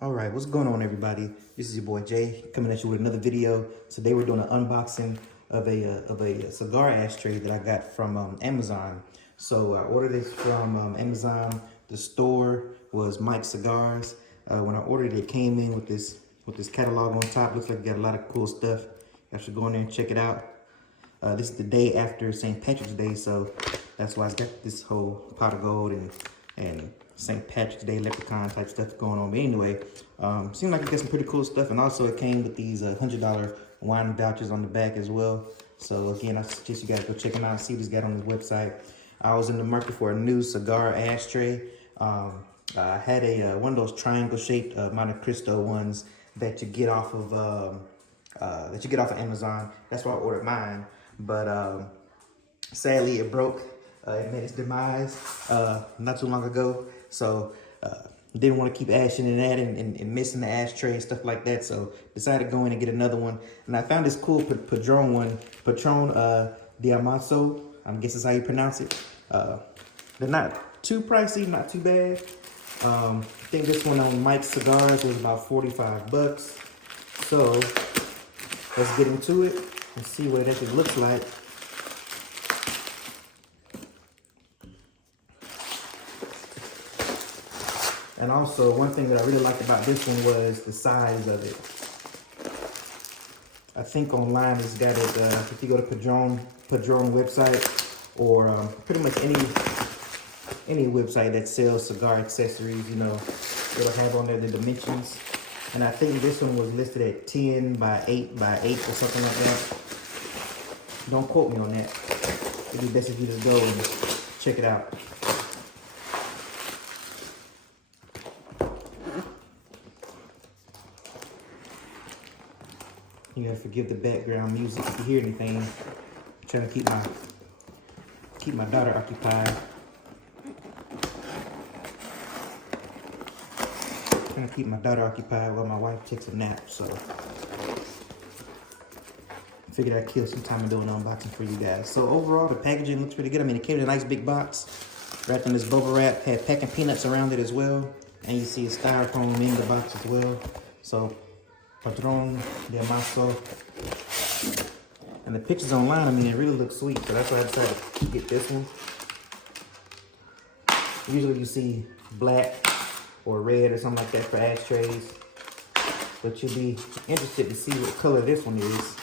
All right, what's going on, everybody? This is your boy Jay coming at you with another video. Today we're doing an unboxing of a cigar ashtray that I got from Amazon. So I ordered this from Amazon. The store was Mike's Cigars. When I ordered it, it came in with this catalog on top. Looks like it got a lot of cool stuff. You should go in there and check it out. This is the day after St. Patrick's Day, so that's why it's got this whole pot of gold and St. Patrick's Day leprechaun type stuff going on. But anyway, seemed like it got some pretty cool stuff. And also it came with these $100 wine vouchers on the back as well. So again, I suggest you guys go check them out and see what he's got on his website. I was in the market for a new cigar ashtray. I had one of those triangle shaped Monte Cristo ones that you get off of Amazon. That's why I ordered mine. But sadly it broke. It made its demise not too long ago. So didn't want to keep ashing in that and missing the ashtray and stuff like that. So decided to go in and get another one. And I found this cool Padron one, Padron D'AMASO. I guess that's how you pronounce it. They're not too pricey, not too bad. I think this one on Mike's Cigars was about 45 bucks. So let's get into it and see what it actually looks like. And also, one thing that I really liked about this one was the size of it. I think online it's got it, if you go to Padron website, or pretty much any website that sells cigar accessories, you know, it'll have on there the dimensions. And I think this one was listed at 10 by 8 by 8 or something like that. Don't quote me on that. It'd be best if you just go and check it out. You gotta forgive the background music if you hear anything. I'm trying to keep my daughter occupied. Trying to keep my daughter occupied while my wife takes a nap. So I figured I'd kill some time and do an unboxing for you guys. So overall, the packaging looks pretty good. I mean, it came in a nice big box, wrapped in this bubble wrap, had packing peanuts around it as well, and you see a styrofoam in the box as well. So Padron D'AMASO. And the pictures online, I mean, it really looks sweet. So that's why I decided to get this one. Usually you see black or red or something like that for ashtrays. But you'll be interested to see what color this one is.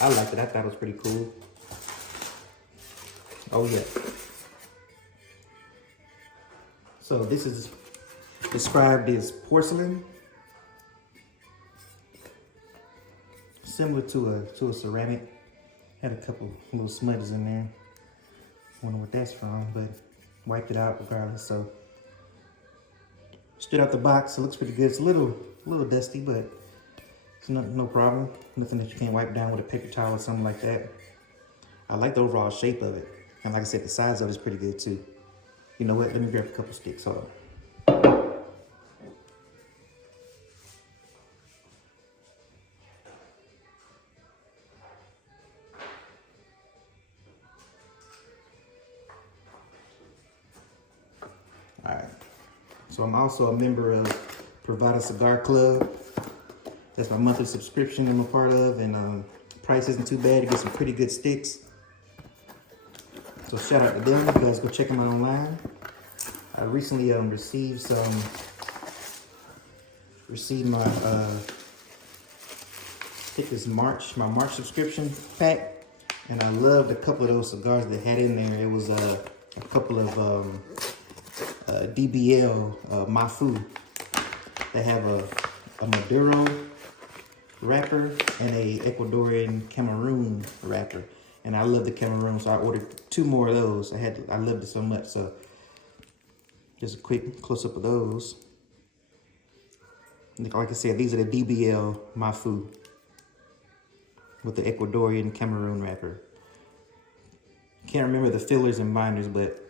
I liked it. I thought it was pretty cool. Oh, yeah. So this is described as porcelain. Similar to a ceramic. Had a couple little smudges in there. Wonder what that's from, but wiped it out regardless. So straight out the box, it looks pretty good. It's a little dusty, but it's no problem. Nothing that you can't wipe down with a paper towel or something like that. I like the overall shape of it, and like I said, the size of it is pretty good too. You know what? Let me grab a couple sticks. Hold on. All right, so I'm also a member of Provide Cigar Club. That's my monthly subscription I'm a part of, and price isn't too bad to get some pretty good sticks. So shout out to them. You guys go check them out online. I recently received my I think it's my March subscription pack, and I loved a couple of those cigars they had in there. It was a couple of DBL Mafu. They have a Maduro wrapper and a Ecuadorian Cameroon wrapper, and I love the Cameroon, so I ordered 2 more of those. I loved it so much. So just a quick close up of those. Like I said, these are the DBL Mafu with the Ecuadorian Cameroon wrapper. Can't remember the fillers and binders, but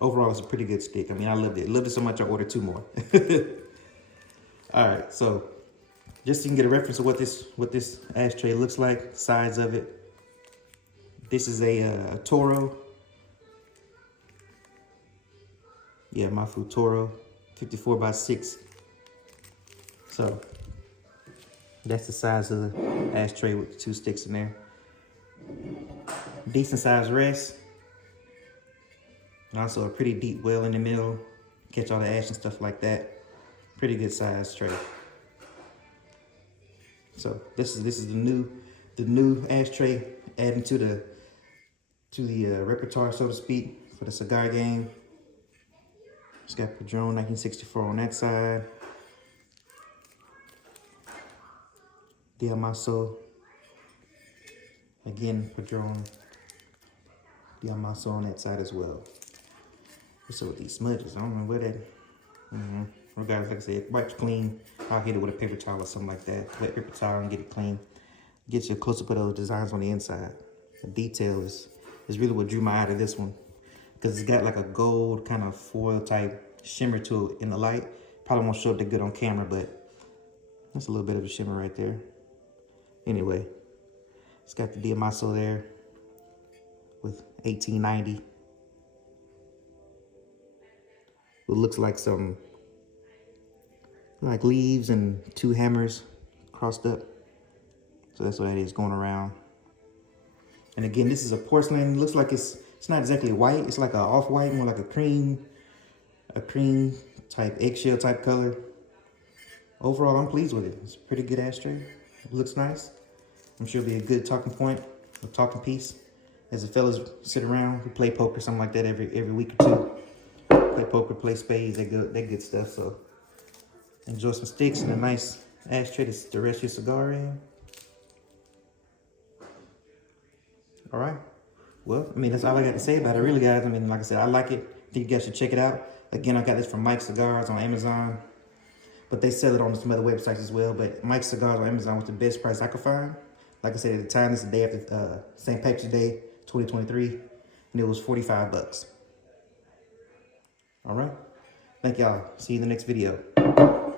overall, it's a pretty good stick. I mean, I loved it. Loved it so much, I ordered 2 more. All right, so just so you can get a reference of what this ashtray looks like, size of it. This is a Toro. Yeah, Mafu Toro, 54 by 6 So that's the size of the ashtray with the 2 sticks in there. Decent size rest. And also a pretty deep well in the middle. Catch all the ash and stuff like that. Pretty good size tray. So this is the new ashtray, adding to the repertoire, so to speak, for the cigar game. It's got Padron 1964 on that side. D'AMASO. Again, Padron D'AMASO on that side as well. What's up with these smudges? I don't know where that. Regardless, like I said, wipes clean. I'll hit it with a paper towel or something like that. Wet paper towel and get it clean. Get you a close up of those designs on the inside. The detail is really what drew my eye to this one, because it's got like a gold kind of foil type shimmer to it in the light. Probably won't show up that good on camera, but that's a little bit of a shimmer right there. Anyway, it's got the D'AMASO there with 1890. It looks like some like leaves and 2 hammers crossed up. So that's what that is going around. And again, this is a porcelain. It looks like it's not exactly white. It's like a off-white, more like a cream type, eggshell type color. Overall, I'm pleased with it. It's a pretty good ashtray. It looks nice. I'm sure it'll be a good talking point, a talking piece, as the fellas sit around. We play poker, something like that every week or 2. Play poker, play spades, that good stuff. So enjoy some sticks and a nice ashtray to rest your cigar in. All right. Well, I mean, that's all I got to say about it, really, guys. I mean, like I said, I like it. I think you guys should check it out. Again, I got this from Mike's Cigars on Amazon, but they sell it on some other websites as well. But Mike's Cigars on Amazon was the best price I could find. Like I said, at the time, this is the day after St. Patrick's Day, 2023, and it was 45 bucks. All right. Thank y'all. See you in the next video.